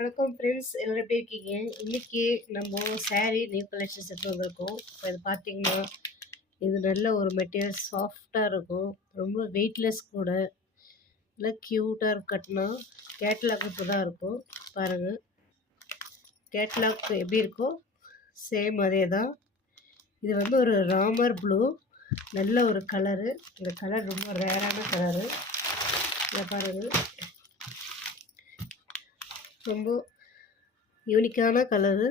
வணக்கம் ஃப்ரெண்ட்ஸ், எல்லாரும் எப்படி இருக்கீங்க? இன்னைக்கு நம்ம saree நியூ கலெக்ஷன்ஸ் எடுத்து வந்திருக்கோம். இப்போ இது பார்த்தீங்கன்னா, இது நல்ல ஒரு மெட்டீரியல் சாஃப்டாக இருக்கும். ரொம்ப வெயிட்லெஸ் கூட. நல்லா க்யூட்டாக கட்டினா கேட்லாக் இப்போ தான் இருக்கும். பாருங்கள், கேட்லாக் எப்படி இருக்கோ சேம் அதே தான். இது வந்து ஒரு ராமர் ப்ளூ, நல்ல ஒரு கலரு. இந்த கலர் ரொம்ப ரேரான கலரு. இதை பாருங்கள், ரொம்ப யூனிக்கான கலரு.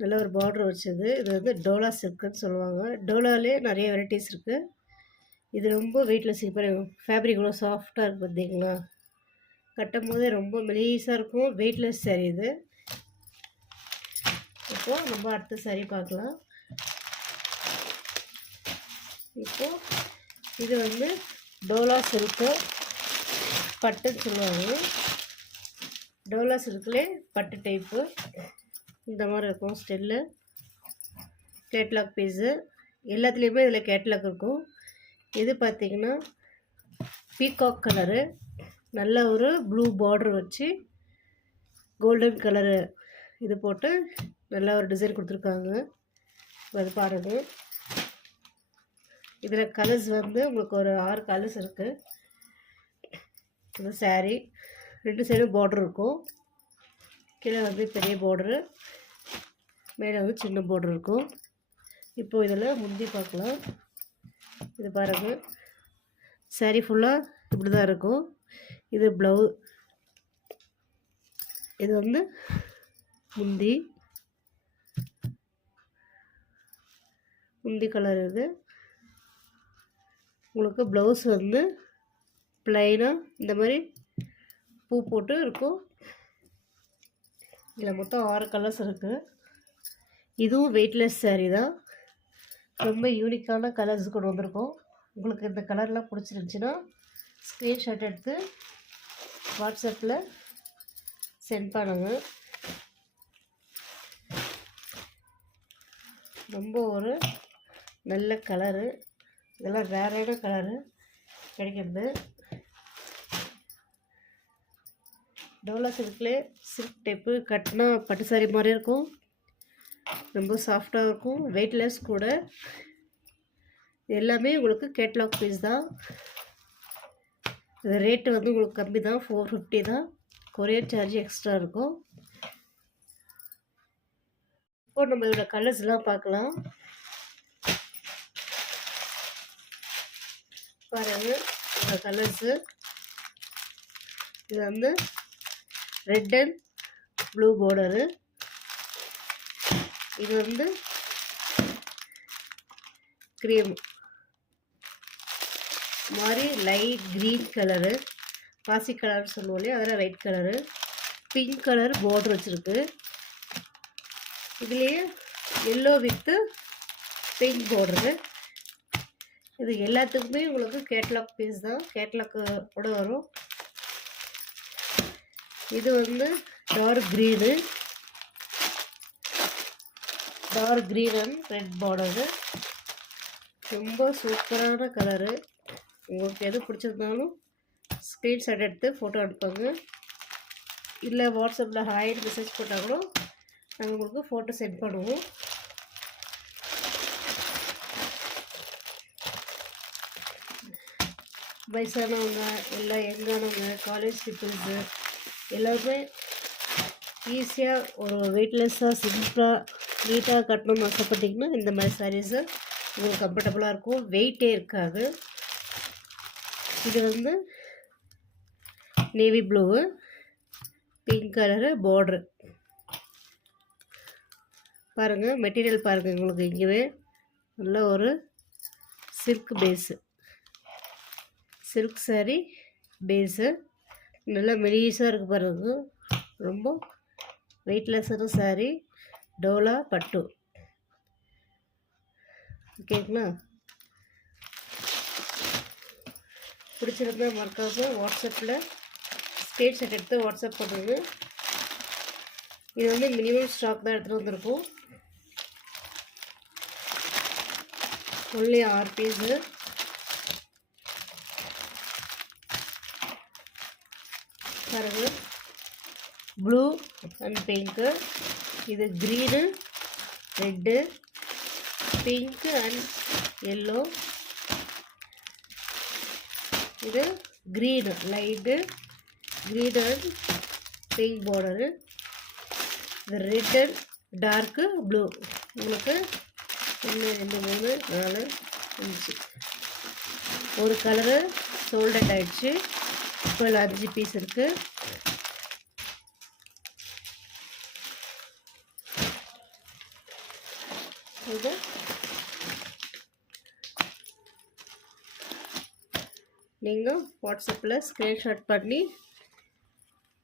நல்ல ஒரு பார்டர் வச்சது. இது வந்து டோலா சில்க்குன்னு சொல்லுவாங்க. டோலாலே நிறைய வெரைட்டிஸ் இருக்குது. இது ரொம்ப வெயிட்லெஸ். இப்போ ஃபேப்ரிக் கூட சாஃப்டாக இருக்குது பார்த்தீங்களா? கட்டும் போதே ரொம்ப மெலீஸாக இருக்கும். வெயிட்லெஸ் சாரீ இது. இப்போது நம்ம அடுத்த சாரீ பார்க்கலாம். இப்போது இது வந்து டோலா சில்க்கு பட்டுன்னு சொல்லுவாங்க. டோலா சில்க்லே பட்டு டைப்பு இந்த மாதிரி இருக்கும். ஸ்டெல்லு கேட்லாக் பீஸு எல்லாத்துலேயுமே இதில் கேட்லாக் இருக்கும். இது பார்த்திங்கன்னா பீகாக் கலரு, நல்ல ஒரு ப்ளூ பார்டர் வச்சு கோல்டன் கலரு இது போட்டு நல்ல ஒரு டிசைன் கொடுத்துருக்காங்க. அது பாருங்கள், இதில் கலர்ஸ் வந்து உங்களுக்கு ஒரு 6 கலர்ஸ் இருக்குது. இந்த சாரீ 2 சைடும் பார்டர் இருக்கும். கீழே வந்து பெரிய பார்டரு, மேலே வந்து சின்ன பார்டர் இருக்கும். இப்போது இதில் முந்தி பார்க்கலாம். இது பாருங்கள், சாரீ ஃபுல்லாக இப்படி தான் இருக்கும். இது ப்ளவுஸ், இது வந்து முந்தி கலர். இது உங்களுக்கு ப்ளவுஸ் வந்து ப்ளைனாக இந்த மாதிரி பூ போட்டு இருக்கும். இதில் மொத்தம் 6 கலர்ஸ் இருக்குது. இதுவும் வெயிட்லெஸ் சாரீ தான். ரொம்ப யூனிக்கான கலர்ஸ் கொண்டு வந்திருக்கோம். உங்களுக்கு இந்த கலர்லாம் பிடிச்சிருந்துச்சின்னா ஸ்க்ரீன்ஷாட் எடுத்து வாட்ஸ்அப்பில் சென்ட் பண்ணுங்கள். ரொம்ப ஒரு நல்ல கலரு. இதெல்லாம் ரேரான கலரு கிடைக்கிறது. டோலா சில்க்லே சில்க் டைப்பு கட்டினா பட்டு சாரீ மாதிரி இருக்கும். ரொம்ப சாஃப்டாக இருக்கும், வெயிட்லெஸ் கூட. எல்லாமே உங்களுக்கு கேட்லாக் பீஸ் தான். இது ரேட்டு வந்து உங்களுக்கு கம்மி தான், 450 தான். கொரியர் சார்ஜ் எக்ஸ்ட்ரா இருக்கும். இப்போ நம்ம இதோட கலர்ஸ்லாம் பார்க்கலாம். பாருங்கள், இந்த கலர்ஸு இது வந்து ரெட் அண்ட் ப்ளூ பார்டரு. இது வந்து க்ரீம் மாதிரி லைட் க்ரீன் கலரு, பாசி கலர் சொல்லுவோம் இல்லையா, அதில் light colour. Pink colour border வச்சுருக்கு. இதுலேயே எல்லோ வித்து பிங்க் பார்டரு. இது எல்லாத்துக்குமே உங்களுக்கு கேட்லாக் பீஸ் தான், கேட்லாக்கு கூட வரும். இது வந்து dark green and red border. ரொம்ப சூப்பரான கலரு. உங்களுக்கு எது பிடிச்சிருந்தாலும் ஸ்க்ரீன்ஷாட் எடுத்து ஃபோட்டோ அனுப்புங்க. இல்லை வாட்ஸ்அப்பில் ஹாய்னு மெசேஜ் போட்டால் கூட நாங்கள் உங்களுக்கு ஃபோட்டோ சென்ட் பண்ணுவோம். வயசானவங்க, எல்லாம் யங்கானவங்க, காலேஜ் பீப்புள்ஸு எல்லாருமே ஈஸியாக ஒரு வெயிட்லெஸ்ஸாக சிம்பிளாக நீட்டாக கட்டணும்னு ஆசைப்பட்டிங்கன்னா இந்த மாதிரி சாரீஸு உங்களுக்கு கம்ஃபர்டபுளாக இருக்கும், வெயிட்டே இருக்காது. இது வந்து navy blue, pink colour border. பாருங்கள், மெட்டீரியல் பாருங்கள். உங்களுக்கு இங்கேவே நல்ல ஒரு silk base, silk sari base நல்லா மெலீஸாக இருக்குது பாருங்க. ரொம்ப வெயிட்லெஸ்ஸான சாரீ, டோலா பட்டு. ஓகேங்களா? பிடிச்சிருந்தா மறக்காமல் வாட்ஸ்அப்பில் ஸ்க்ரீன்ஷாட் எடுத்து வாட்ஸ்அப் பண்ணுங்க. இது வந்து மினிமம் ஸ்டாக் தான் எடுத்துகிட்டு வந்திருக்கோம். Only 6 piece. பாருங்கள், ப்ளூ அண்ட் பிங்க்கு, இது green, red, pink and yellow, இது green light green and pink border, இது ரெட் அண்ட் டார்க்கு ப்ளூ. உங்களுக்கு 1 2 3 4 5 ஒரு கலரு சோல்ட் அவுட் ஆயிடுச்சு. இப்போ 5 பீஸ் இருக்குது. இது நீங்கள் வாட்ஸ்அப்பில் ஸ்க்ரீன்ஷாட் பண்ணி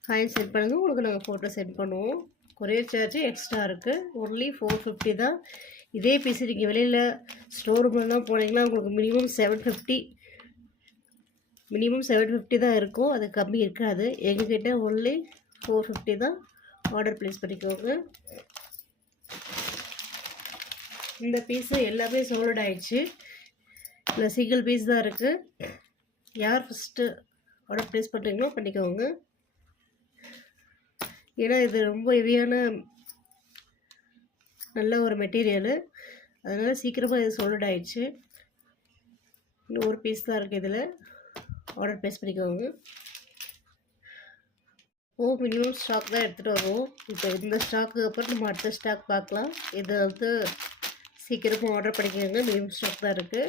காயின் சென்ட் பண்ணுங்கள். உங்களுக்கு நாங்கள் ஃபோட்டோ சென்ட் பண்ணுவோம். கொரியர் சார்ஜ் எக்ஸ்ட்ரா இருக்குது. ஒன்லி 450 தான். இதே பீஸ் நீங்கள் வெளியில் ஸ்டோர் ரூம்லாம் போனீங்கன்னா உங்களுக்கு மினிமம் 750 தான் இருக்கும். அது கம்மி இருக்காது. எங்ககிட்ட ஒன்லி 450 தான். ஆர்டர் ப்ளேஸ் பண்ணிக்கோங்க. இந்த பீஸு எல்லாமே சோல்ட் ஆயிடுச்சு. இல்லை சிங்கிள் பீஸ் தான் இருக்குது. யார் ஃபஸ்ட்டு ஆர்டர் ப்ளேஸ் பண்ணுறீங்களோ பண்ணிக்கோங்க. ஏன்னா இது ரொம்ப ஹெவியான நல்ல ஒரு மெட்டீரியலு, அதனால் சீக்கிரமாக இது சோல்ட் ஆயிடுச்சு. இன்னும் ஒரு பீஸ் தான் இருக்குது. இதில் ஆர்டர் ப்ளேஸ் பண்ணிக்கோங்க. மினிமம் ஸ்டாக் தான் எடுத்துகிட்டு வருவோம். இப்போ இந்த ஸ்டாக்கு அப்புறம் நம்ம அடுத்த ஸ்டாக் பார்க்கலாம். இதை வந்து சீக்கிரமாக ஆர்டர் பண்ணிக்கோங்க. மினிமம் ஸ்டாக் தான் இருக்குது.